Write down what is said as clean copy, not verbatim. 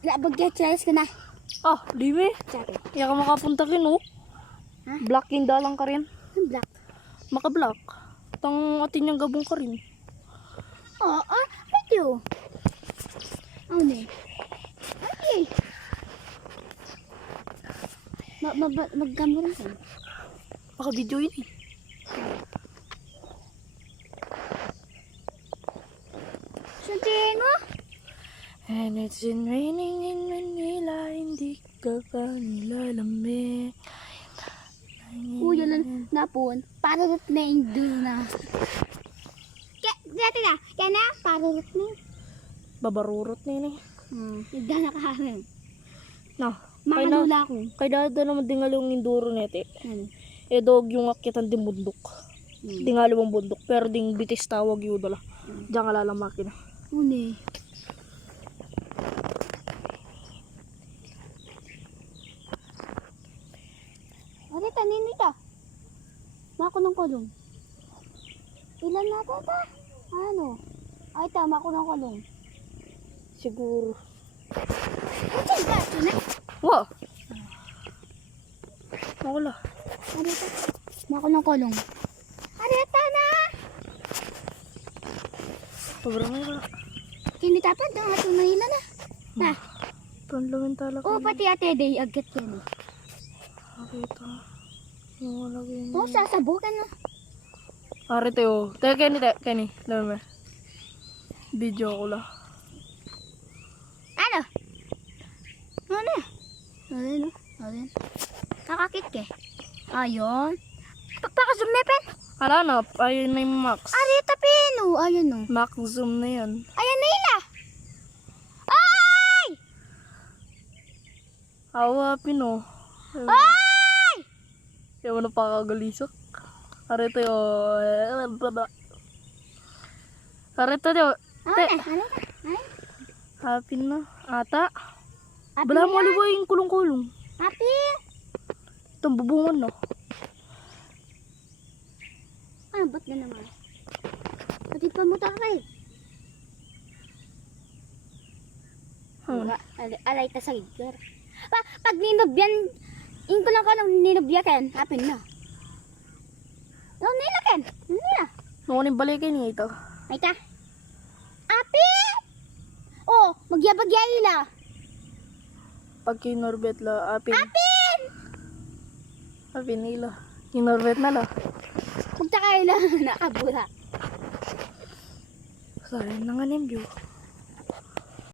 Bagya Charles ka na. Ah, di me. Sabi. Kaya ka makapunta kin, oh. Ha? Black yung dalang ka rin. Ang black. Maka-black. Tang atin yung gabong ka rin. Oo, medyo. Ano eh? Ay. Magkamera ka. Maka-video yun eh. Suntiin mo? And it's been raining in Manila, hindi ka pa nilalamig. Uy, yun napon. Parurot na yung dulo na. Dati na. Yan na, parurot na. Babarurot na yun eh. Nagda na kaharin. No. Makadula ko. Kaya dada naman dingalong yung duro nete. Ano? E dog yung akitan din bundok. Dingalong ang bundok. Pero ding bitis tawag yun dala. Diyan ka lalang makina. Ano eh? Ari, tanin nito. Makulong-kulong. Ilan na ito? Ano? Ay, tama kulong-kulong. Siguro. Ay, gato na. Wow! Wala. Ari, ito. Makulong-kulong. Ari, ito na. Sobrang nga. Kinitapad ang ato na ilan na. Na. Panlawin talaga. Oo, pati ate day agad yan. Nakita. Yung lagi. Oo, sasabukan mo. Ari tayo. Tayo Kenny. Lama. Video ko lang. Ano? Ano? Ano? Ano? Kakakit ke. Ayun. Paka-zoom na pen. Ala na. Ayun na yung max. Ari, tapin. Ayun o. Max zoom na yan. Ayan na ila. Ay! Awa, Pino. Ay! Yung ano pa kagalisok. Ari tayo. Ari tayo. Ano na? Ano na? Ay? Happy na. Ata. Happy Bala na mo yan? ba yung kulong-kulong. Happy? Itong bubungan no. Ano, ba't na naman? Pati pa mo takay. Alay ta sa gigar. Pag ninubyan, yung ko lang ka nung ninubyakan, hapin na. No, nilakan. Nila. Nung balikin niya ito. Ay ta. Api! Oh, magyabagya ila. Pag kinorbet la, apin. Apin! Apin nila. Kinorbet na la. Magtaka ila. Nakabura. Sayang na nga view.